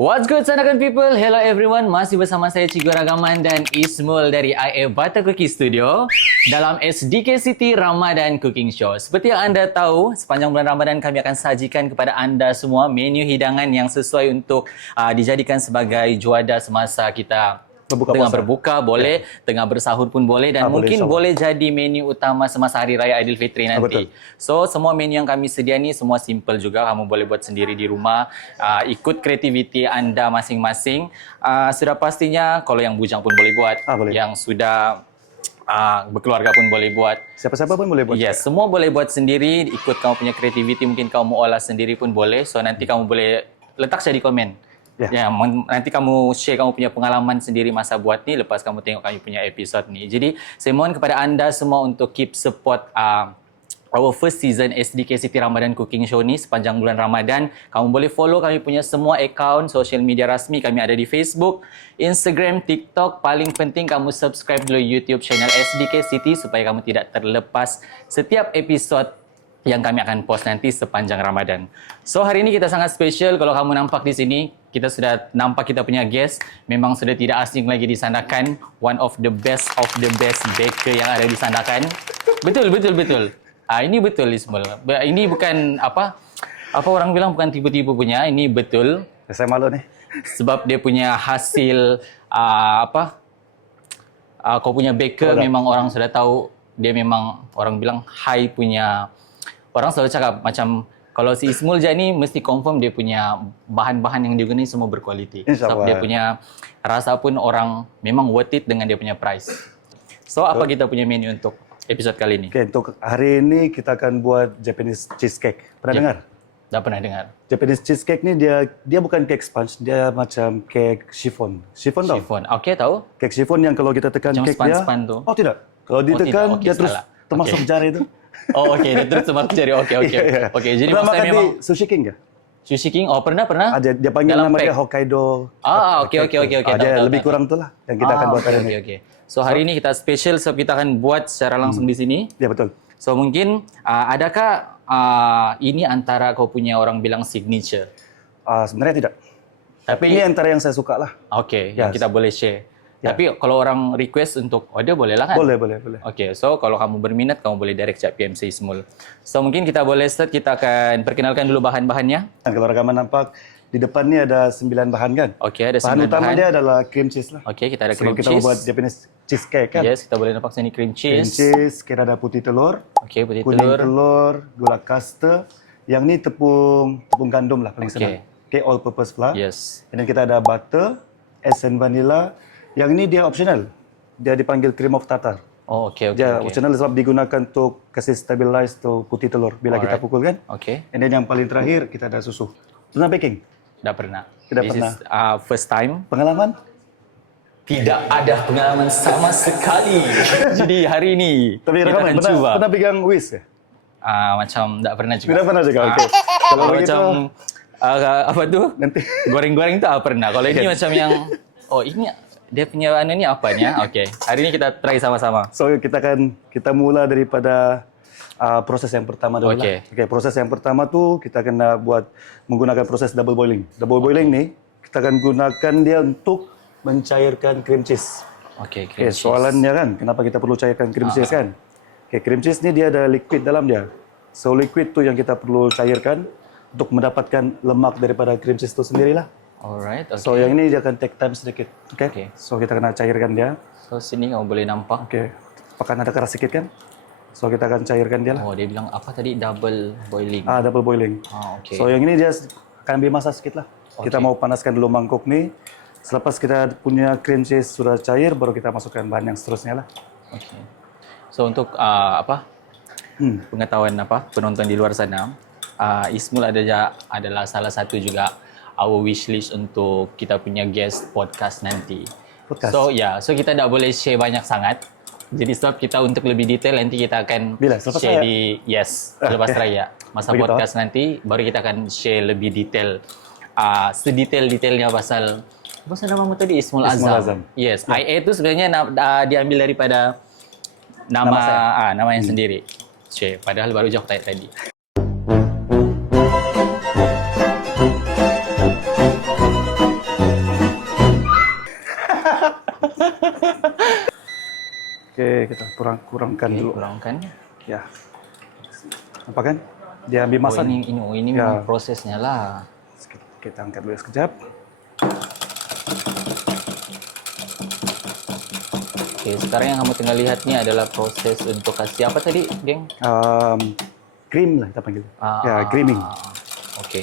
What's good, Sanakan people? Hello everyone, masih bersama saya Cikgu Ragaman dan Ismul dari IA Butter Cookie Studio dalam SDK City Ramadan Cooking Show. Seperti yang anda tahu, sepanjang bulan Ramadan kami akan sajikan kepada anda semua menu hidangan yang sesuai untuk dijadikan sebagai juada semasa kita tengah berbuka boleh, tengah bersahur pun boleh dan mungkin boleh jadi menu utama semasa Hari Raya Aidilfitri nanti. So, semua menu yang kami sedia ni semua simple juga. Kamu boleh buat sendiri di rumah. Ikut kreativiti anda masing-masing. Sudah pastinya kalau yang bujang pun boleh buat. Yang sudah berkeluarga pun boleh buat. Siapa-siapa pun boleh buat. Yes, semua boleh buat sendiri. Ikut kamu punya kreativiti, mungkin kamu olah sendiri pun boleh. So, nanti kamu boleh letak saya di komen. Ya, nanti kamu share kamu punya pengalaman sendiri masa buat ni lepas kamu tengok kami punya episod ni. Jadi, saya mohon kepada anda semua untuk keep support our first season SDK City Ramadan Cooking Show ni sepanjang bulan Ramadan. Kamu boleh follow kami punya semua akaun social media rasmi. Kami ada di Facebook, Instagram, TikTok. Paling penting kamu subscribe dulu YouTube channel SDK City supaya kamu tidak terlepas setiap episod yang kami akan post nanti sepanjang Ramadan. So, hari ini kita sangat special. Kalau kamu nampak di sini, kita sudah nampak kita punya guest. Memang sudah tidak asing lagi di Sandakan. One of the best baker yang ada di Sandakan. Betul. Ini betul, Ismail. Ini bukan apa orang bilang bukan tipu-tipu punya. Ini betul. Saya malu nih. Sebab dia punya hasil kau punya baker memang orang sudah tahu. Dia memang orang bilang high punya. Orang selalu cakap macam kalau si Ismul je ni mesti confirm dia punya bahan-bahan yang dia guna semua berkualiti. Sebab dia punya rasa pun orang memang worth it dengan dia punya price. So, apa kita punya menu untuk episod kali ini? Okay, untuk hari ini kita akan buat Japanese cheesecake. Pernah dengar? Dah pernah dengar. Japanese cheesecake ni dia bukan cake sponge, dia macam cake chiffon. Chiffon tahu? Chiffon. Okey, tahu. Cake chiffon yang kalau kita tekan macam cake dia. Span tu. Oh tidak. Kalau ditekan dia terus termasuk jari tu. Oh, okey. Dia terus termasuk jari. Okey. Jadi maksudnya memang Sushi King ke? Sushi King? Oh, pernah. Dia panggil nama dia Hokkaido. Okey. Dia lebih kurang tu lah yang kita akan buat hari ini. Okey. So, hari ini kita special sebab kita akan buat secara langsung di sini. Ya, betul. So, mungkin adakah ini antara kau punya orang bilang signature? Sebenarnya tidak. Tapi ini antara yang saya suka lah. Okey, yang kita boleh share. Tapi kalau orang request untuk order boleh lah kan? Boleh. Okey, so kalau kamu berminat, kamu boleh direct chat PM saya Ismul. So mungkin kita boleh start, kita akan perkenalkan dulu bahan-bahannya. Kalau rekaman nampak, di depan ni ada 9 bahan kan? Okey, ada 9 bahan. Bahan utama dia adalah cream cheese lah. Okey, kita ada cream cheese. Kita buat Japanese cheesecake kan? Yes, kita boleh nampak sini cream cheese. Cream cheese, kita ada putih telur. Okey, putih kuning telur. telur, gula kasta. Yang ni tepung gandum lah paling senang. Okay, all purpose flour. Yes. Dan kita ada butter, essence vanilla. Yang ni dia optional. Dia dipanggil cream of tartar. Oh, okey. Dia optional sebab digunakan untuk kasih stabilize tu putih telur bila kita pukul kan. Okey. And then yang paling terakhir kita ada susu. Pernah baking? Dah pernah. Tidak pernah. This is first time. Pengalaman? Tidak ada pengalaman sama sekali. Jadi hari ini kita akan cuba. Pernah pegang whisk ke? Macam tak pernah juga. Tidak pernah juga. Okey. Kalau macam apa tu? Nanti goreng-goreng tu pernah. Kalau ini macam yang ini dia punya ni apanya? Okey. Hari ini kita try sama-sama. So kita mula daripada proses yang pertama dulu lah. Okey, proses yang pertama tu kita kena buat menggunakan proses double boiling. Double boiling ni kita akan gunakan dia untuk mencairkan cream cheese. Okey, cream cheese. Soalannya kan, kenapa kita perlu cairkan cream cheese kan? Okey, cream cheese ni dia ada liquid dalam dia. So liquid tu yang kita perlu cairkan untuk mendapatkan lemak daripada cream cheese tu sendirilah. Alright, okay. So yang ini dia akan take time sedikit. Okay? So kita kena cairkan dia. So sini kamu boleh nampak. Okey. Akan ada keras sikit kan? So kita akan cairkan dia lah. Oh, dia bilang apa tadi? Double boiling. Double boiling. Okey. So yang ini dia akan dimasak sikit lah. Kita mau panaskan dulu mangkuk ni. Selepas kita punya cream cheese sudah cair, baru kita masukkan bahan yang seterusnya lah. Okey. So untuk pengetahuan penonton di luar sana, Ismul adalah salah satu juga our wishlist untuk kita punya guest podcast nanti. So kita tak boleh share banyak sangat. Jadi sebab kita untuk lebih detail nanti kita akan share selepas raya. Masa podcast nanti baru kita akan share lebih detail. Sedetail-detailnya pasal namamu tadi Ismul Azam. Yes, IA itu sebenarnya diambil daripada nama yang sendiri. Padahal baru jawab tadi. kita kurangkan dulu. Kurangkan. Ya. Apa kan? Dia ambil masa. Ini memang prosesnya lah. Kita angkat dulu sekejap. Oke, sekarang yang kamu tengah lihat ni adalah proses untuk kasih apa tadi, geng? Cream lah kita panggil. Ya, creaming. Oke.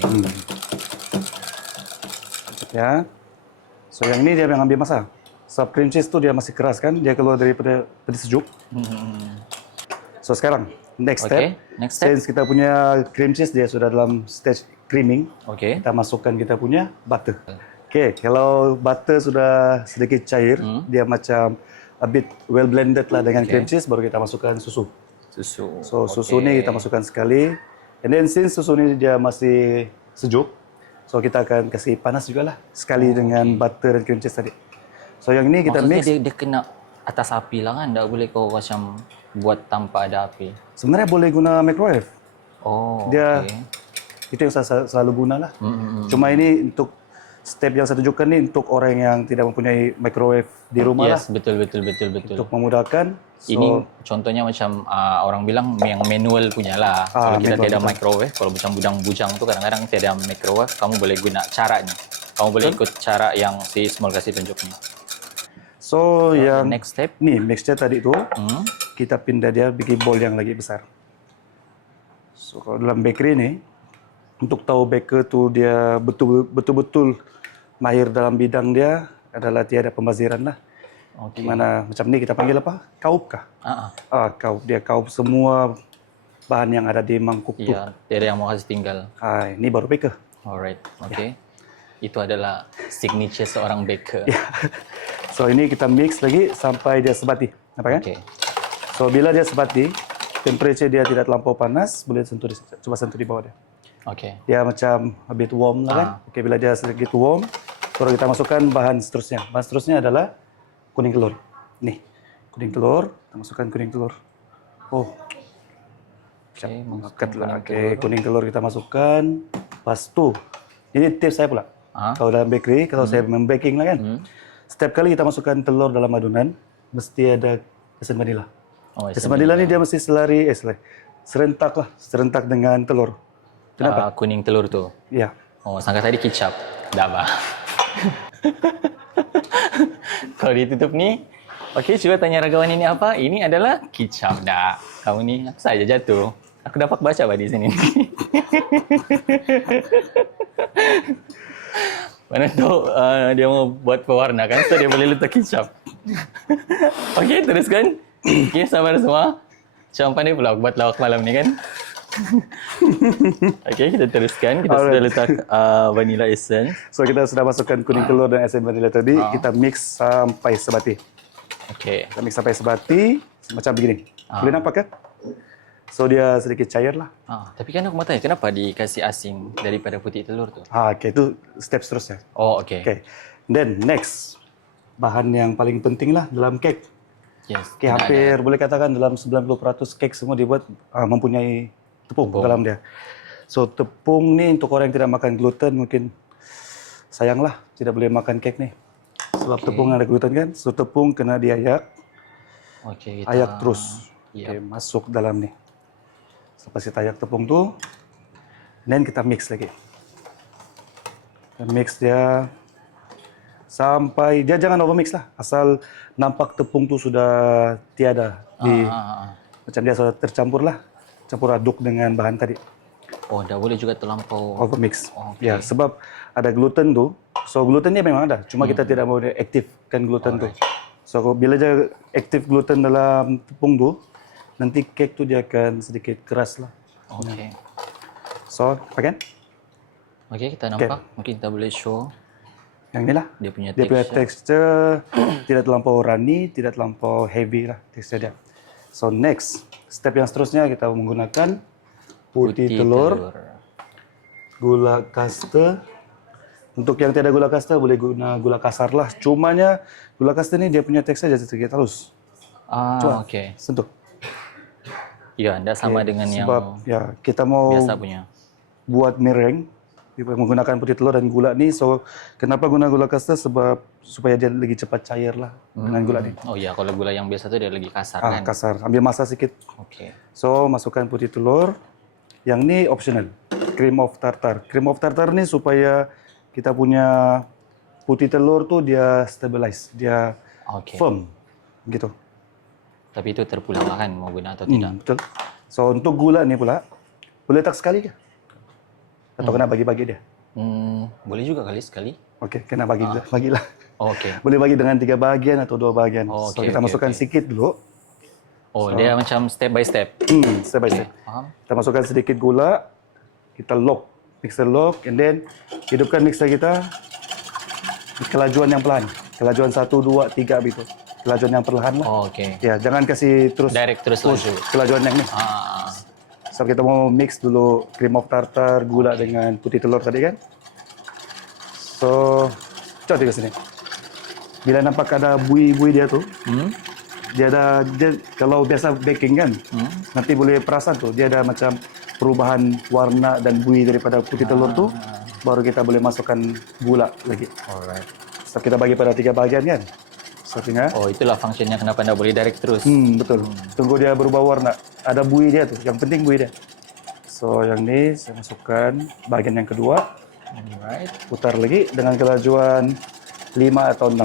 Ya. So yang ini dia yang ambil masa. Sebab cream cheese tu dia masih keras kan, dia keluar daripada sejuk. So sekarang next step. Since kita punya cream cheese dia sudah dalam stage creaming. Kita masukkan kita punya butter. Kalau butter sudah sedikit cair, dia macam a bit well blended lah dengan cream cheese, baru kita masukkan susu. So susu ni kita masukkan sekali. And then since susu ni dia masih sejuk, so kita akan kasih panas jugalah sekali dengan butter dan cream cheese tadi. So yang ini kita mix. Maksudnya dia kena atas api lah kan? Tak boleh kau macam buat tanpa ada api? Sebenarnya boleh guna microwave. Dia itu yang saya selalu guna lah. Cuma ini untuk step yang saya tunjukkan ni untuk orang yang tidak mempunyai microwave di rumah lah. Betul. Untuk memudahkan. So, ini contohnya macam orang bilang yang manual punya lah. Kalau kita tiada microwave, kalau macam bujang-bujang tu kadang-kadang tiada microwave, kamu boleh guna cara ni. Kamu boleh ikut cara yang si Small kasih tunjuk ni. So yang next step ni mixture tadi tu kita pindah dia bikin bowl yang lagi besar. So kalau dalam bakery ni untuk tahu baker tu dia betul-betul mahir dalam bidang dia adalah tiada pembaziran lah. Mana macam ni kita panggil apa? Kaup kah? Kaup. Dia kaup semua bahan yang ada di mangkuk tu. Ya, tiada yang mau kasih tinggal. Ini baru baker. Alright, Itu adalah signature seorang baker. So ini kita mix lagi sampai dia sebati. Apa kan? So bila dia sebati, temperature dia tidak terlampau panas, boleh coba sentuh di bawah dia. Dia macam a bit warm lah kan? Bila dia sedikit warm, baru kita masukkan bahan seterusnya. Bahan seterusnya adalah kuning telur. Nih, kuning telur, kita masukkan kuning telur. Kuning telur kita masukkan. Lepas tu, ini tips saya pula. Kalau dalam bakery, kalau saya membaking lah kan, setiap kali kita masukkan telur dalam adunan, mesti ada esen vanila. Esen vanila ni dia mesti serentak dengan telur. Kenapa? Kuning telur tu? Ya. Sangka tadi kicap. Dah bah. Kalau ditutup ni, cuba tanya ragawan ini apa? Ini adalah kicap dah. Kamu ni, apa saja jatuh? Aku dapat baca di sini. Mana tahu dia mau buat pewarna kan, so dia boleh letak kicap. Teruskan. Sabar semua. Macam pandai pula buat lawak malam ni kan. Kita teruskan. Kita sudah letak vanilla essence. So kita sudah masukkan kuning telur dan esen vanilla tadi. Kita mix sampai sebati. Kita mix sampai sebati macam begini. Boleh nampak kan? So dia sedikit cair lah. Tapi kan aku mau tanya, kenapa dikasih asin daripada putih telur tu? Itu step seterusnya. Then next, bahan yang paling penting lah dalam kek. Hampir boleh katakan dalam 90% kek semua dibuat mempunyai tepung dalam dia. So tepung ni untuk orang yang tidak makan gluten mungkin sayanglah tidak boleh makan kek ni. Sebab tepung ada gluten kan. So tepung kena diayak. Ayak terus. Masuk dalam ni. Lepas kita ayak tepung tu, then kita mix lagi. Kita mix dia sampai dia jangan overmix lah. Asal nampak tepung tu sudah tiada macam dia sudah tercampur lah, campur aduk dengan bahan tadi. Dah boleh juga terlampau overmix. Ya, sebab ada gluten tu. So gluten ni memang ada, cuma kita tidak mau aktifkan gluten tu. So bila dia aktif gluten dalam tepung tu, nanti kek tu dia akan sedikit keras lah. So, apa kan? Kita nampak. Mungkin kita boleh show. Yang ni lah. Dia punya texture tidak terlampau runny, tidak terlampau heavy lah texture dia. So next, step yang seterusnya kita menggunakan putih telur, gula kaster. Untuk yang tiada gula kaster boleh guna gula kasar lah. Cumanya gula kaster ni dia punya tekstur jadi sedikit halus. Coba sentuh. Ya, tidak sama dengan sebab, yang kita mau biasa punya. Buat meringue, menggunakan putih telur dan gula nih. So kenapa guna gula kasar? Sebab supaya dia lebih cepat cair lah dengan gula nih. Oh iya, kalau gula yang biasa tuh dia lagi kasar kan? Kasar. Ambil masa sedikit. Oke. So masukkan putih telur. Yang ini optional. Cream of tartar. Cream of tartar nih supaya kita punya putih telur tuh dia stabilize, dia firm gitu. Tapi itu terpulang kan mau guna atau tidak? Betul. So untuk gula nih pula, boleh tak sekali kah? Atau kena bagi-bagi dia? Boleh juga kali sekali. Oke, kena bagilah. Oke. Boleh bagi dengan 3 bagian atau 2 bagian. So kita masukkan sedikit dulu. Oh, dia macam step by step. Step by step. Kita masukkan sedikit gula, kita lock, mixer lock, and then hidupkan mixer kita di kelajuan yang pelan. Kelajuan 1, 2, 3 begitu. Kelajuan yang perlahan lah. Ya, jangan kasih terus direct terus laju. Kelajuan yang ini. So kita mau mix dulu cream of tartar, gula dengan putih telur tadi kan. So coba ke sini. Bila nampak ada bui-bui dia tuh, dia kalau biasa baking kan, nanti boleh perasan tuh dia ada macam perubahan warna dan bui daripada putih telur tuh, baru kita boleh masukkan gula lagi. Alright. So kita bagi pada 3 bagian kan. So tinggal. Oh, itulah fungsinya kenapa anda boleh direct terus. Betul. Tunggu dia berubah warna. Ada bui dia tuh. Yang penting bui dia. So yang ini saya masukkan bagian yang kedua. Alright. Putar lagi dengan kelajuan 5 atau 6.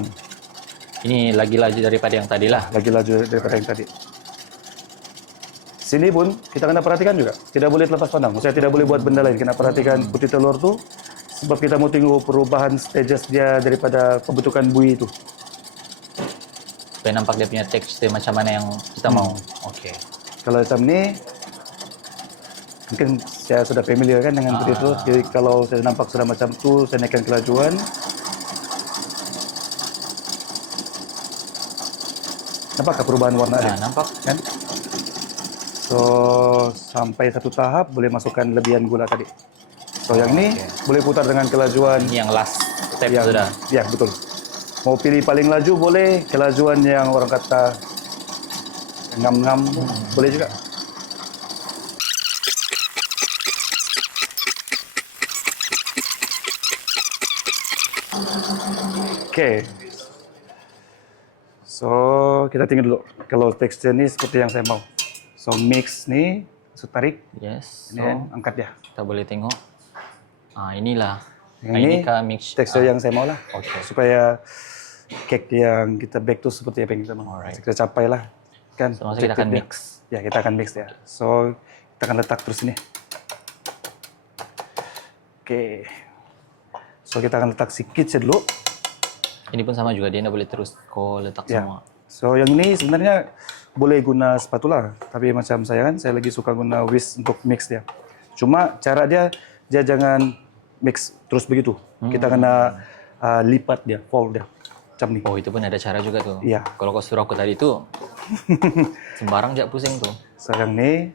Ini lagi laju daripada yang tadi lah. Lagi laju daripada yang tadi. Sini pun kita kena perhatikan juga. Tidak boleh terlepas pandang. Maksudnya tidak boleh buat benda lain. Kena perhatikan putih telur tuh. Sebab kita mau tengok perubahan stages dia daripada pembentukan bui itu. Supaya nampak dia punya tekstur macam mana yang kita mau. Oke. Kalau macam ni, mungkin saya sudah familiar kan dengan putih telur. Jadi kalau saya nampak sudah macam tu, saya naikkan kelajuan. Nampakkah perubahan warna dia? Nampak. Kan? So, sampai satu tahap boleh masukkan lebihan gula tadi. So, yang ini boleh putar dengan kelajuan. Ini yang last step yang, sudah. Ya, betul. Mau pilih paling laju boleh, kelajuan yang orang kata ngam-ngam boleh juga. Oke. So, kita tinggal dulu. Kalau tekstur ini seperti yang saya mau. So, mix nih, tarik. Yes. So, angkat dia. Kita boleh tengok. Inilah. Ini mix tekstur yang saya mau lah. Supaya cake yang kita bake tu seperti apa yang kita mau. Kita capai lah. Kan? So, kita akan mix. Ya, kita akan mix ya. So, kita akan letak terus ini. Oke. So, kita akan letak sikit saja dulu. Ini pun sama juga, dia tidak boleh terus kau letak semua. So, yang ini sebenarnya boleh guna spatula. Tapi macam saya kan, saya lagi suka guna whisk untuk mix dia. Cuma cara dia jangan mix terus begitu. Kita kena lipat dia, fold dia. Macam ni. Oh, itu pun ada cara juga tuh. Iya. Kalau kau suruh aku tadi tuh, sembarang jak pusing tuh. Sekarang ni,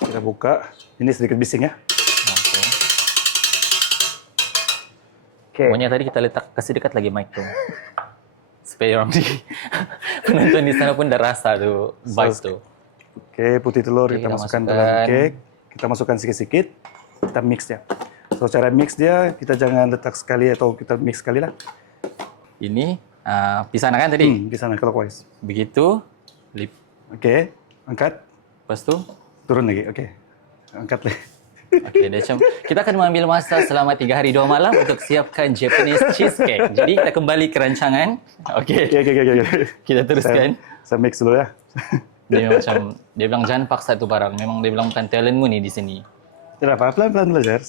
kita buka. Ini sedikit bising ya. Pokoknya tadi kita kasih dekat lagi mic tuh. Supaya orang penonton di sana pun dah rasa tuh vibe tuh. Oke, putih telur kita masukkan dalam cake. Kita masukkan sikit-sikit. Kita mix dia. So, cara mix dia, kita jangan letak sekali atau kita mix sekali lah. Ini pisana kan tadi? Pisana clockwise. Begitu. Oke, angkat. Lepas tu? Turun lagi, oke. Angkat lagi. Okey, kita akan mengambil masa selama 3 hari 2 malam untuk siapkan Japanese cheesecake. Jadi kita kembali ke rancangan. Okey. Kita teruskan. Saya mix dulu ya. Dia bilang jangan paksa tu barang. Memang dia bilang bukan talentmu nih di sini. Tidak apa, pelan-pelan belajar.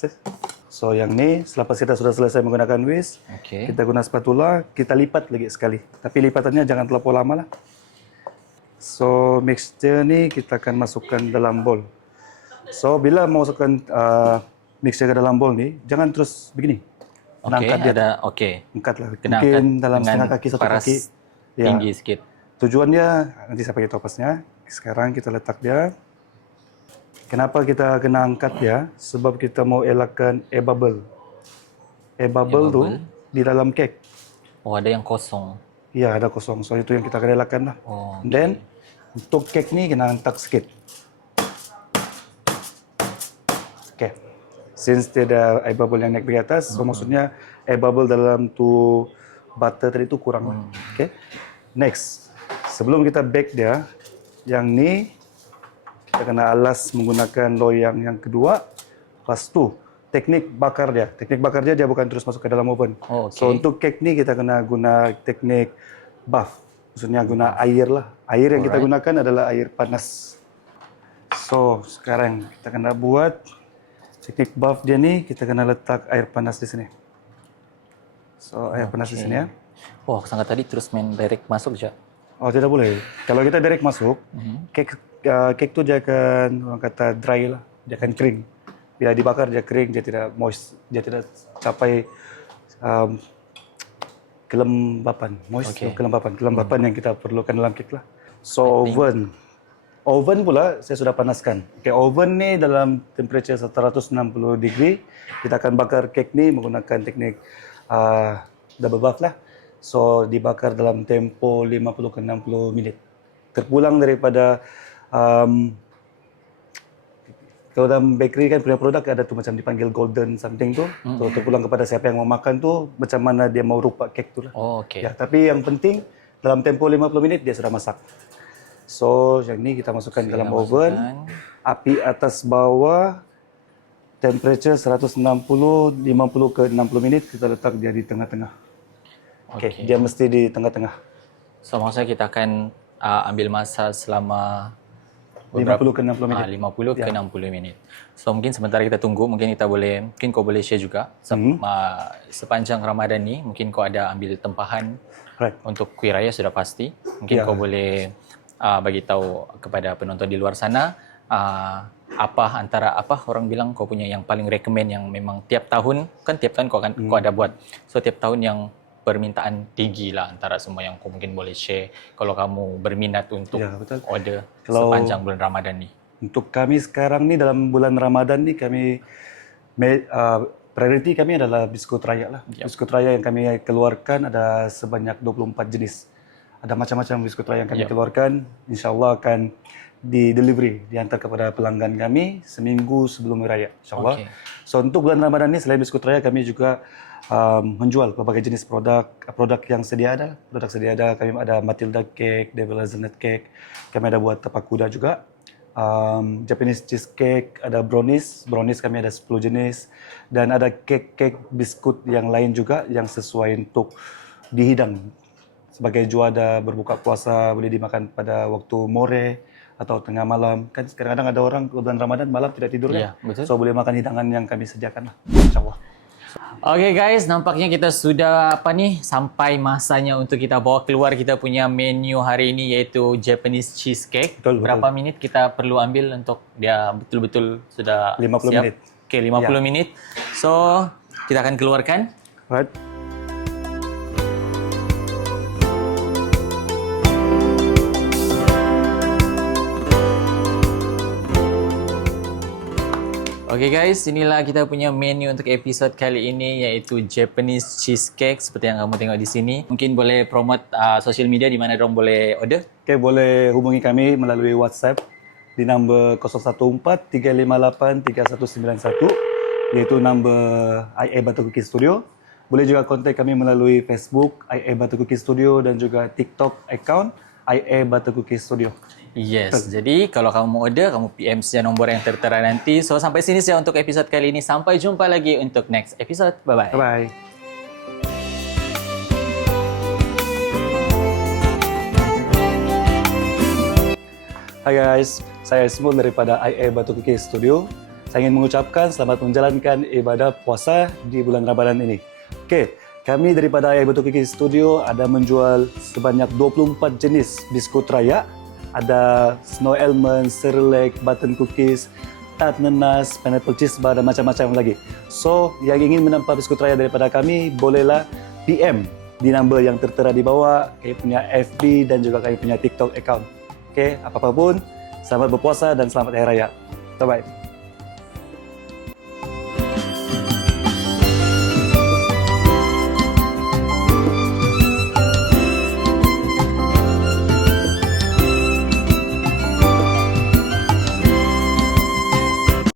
So yang ni, selepas kita sudah selesai menggunakan whisk, kita guna spatula, kita lipat lagi sekali. Tapi lipatannya jangan terlalu lama lah. So mixture ni kita akan masukkan dalam bowl. So bila mau masukkan mixture ke dalam bowl ni, jangan terus begini. Angkat dia. Angkatlah. Kena Mungkin angkat dalam setengah kaki, satu kaki. Tinggi sikit. Tujuannya, nanti saya pakai topasnya. Sekarang kita letak dia. Kenapa kita kena angkat dia? Sebab kita mau elakkan air bubble. Air bubble tu di dalam cake. Oh, ada yang kosong. Ya, ada kosong. So itu yang kita akan elakkan lah. Then, untuk cake ni kena angkat sikit. Oke. since tidak air bubble yang naik di atas, so maksudnya air bubble dalam tu butter tadi itu kurang lah. Okay. Next, sebelum kita bake dia, yang ni kita kena alas menggunakan loyang yang kedua. Lepas tu teknik bakar dia. Teknik bakar dia bukan terus masuk ke dalam oven. Oh, okay. So untuk kek ni kita kena guna teknik buff. Maksudnya guna air lah. Air yang kita gunakan adalah air panas. So sekarang kita kena buat teknik buff dia ni, kita kena letak air panas di sini. So air panas di sini ya. Wah, sangat tadi terus main direct masuk je. Oh tidak boleh. Kalau kita direct masuk, kek tu dia akan orang kata dry lah. Dia akan kering. Bila dibakar dia kering, dia tidak moist, dia tidak capai kelembapan, kelembapan yang kita perlukan dalam kek lah. So oven pula saya sudah panaskan. Okay, oven ni dalam temperature 160 degree, kita akan bakar kek ni menggunakan teknik double buff lah. So dibakar dalam tempo 50 ke 60 minit. Terpulang daripada kalau dalam bakery kan punya produk ada tu macam dipanggil golden something tu. So terpulang kepada siapa yang mau makan tu macam mana dia mau rupa kek tu lah. Oh, okey. Ya, tapi yang penting dalam tempo 50 minit dia sudah masak. So yang ni kita masukkan dalam oven. Api atas bawah temperature 160 50 ke 60 minit kita letak dia di tengah-tengah. Okey, dia mesti di tengah-tengah. So maksudnya kita akan ambil masa selama 50 ke 60 minit. 50 ke 60 minit. So mungkin sementara kita tunggu, mungkin kau boleh share juga sepanjang Ramadan ni, mungkin kau ada ambil tempahan untuk kuih raya sudah pasti. Mungkin kau boleh bagi tahu kepada penonton di luar sana antara orang bilang kau punya yang paling recommend yang memang tiap tahun kau ada buat. So tiap tahun yang permintaan tinggi lah antara semua yang kau mungkin boleh share kalau kamu berminat untuk order sepanjang bulan Ramadan ni. Untuk kami sekarang ni dalam bulan Ramadan ni kami priority kami adalah biskut raya lah. Biskut raya yang kami keluarkan ada sebanyak 24 jenis. Ada macam-macam biskut raya yang kami keluarkan. InsyaAllah akan di-delivery, dihantar kepada pelanggan kami seminggu sebelum raya. InsyaAllah. So untuk bulan Ramadan ni selain biskut raya kami juga menjual berbagai jenis produk yang sedia ada. Produk sedia ada, kami ada Matilda Cake, Devil Hazelnut Cake, kami ada buat tapak kuda juga. Japanese cheesecake, ada brownies kami ada 10 jenis. Dan ada kek biskut yang lain juga yang sesuai untuk dihidang. Sebagai juada berbuka puasa, boleh dimakan pada waktu more atau tengah malam. Kan kadang-kadang ada orang bulan Ramadan malam tidak tidur kan? Betul. So boleh makan hidangan yang kami sediakan lah. InsyaAllah. Okay guys, nampaknya kita sudah sampai masanya untuk kita bawa keluar kita punya menu hari ini iaitu Japanese cheesecake. Betul. Berapa minit kita perlu ambil untuk dia betul-betul sudah 50 siap? minit. Okay, 50 minit. So, kita akan keluarkan. Right. Okay guys, inilah kita punya menu untuk episod kali ini iaitu Japanese cheesecake seperti yang kamu tengok di sini. Mungkin boleh promote social media di mana dorang boleh order. Okay, boleh hubungi kami melalui WhatsApp di nombor 014-358-3191 iaitu nombor IA Batu Cookie Studio. Boleh juga kontak kami melalui Facebook IA Batu Cookie Studio dan juga TikTok account IA Batu Cookie Studio. Yes, jadi kalau kamu mau order, kamu PM saja nombor yang tertera nanti. So sampai sini saja untuk episod kali ini. Sampai jumpa lagi untuk next episode. Bye-bye. Bye-bye. Hai guys, saya Ismul daripada IA Batu Cookie Studio. Saya ingin mengucapkan selamat menjalankan ibadah puasa di bulan Ramadan ini. Oke, kami daripada IA Batu Cookie Studio ada menjual sebanyak 24 jenis biskut raya. Ada snow almond, cerelac, button cookies, tart nanas, pineapple cheese bar dan macam-macam lagi. So, yang ingin menampak biskut raya daripada kami, bolehlah PM di nombor yang tertera di bawah. Kami punya FB dan juga kami punya TikTok account. Oke, apa-apa pun, selamat berpuasa dan selamat Hari Raya. Bye-bye.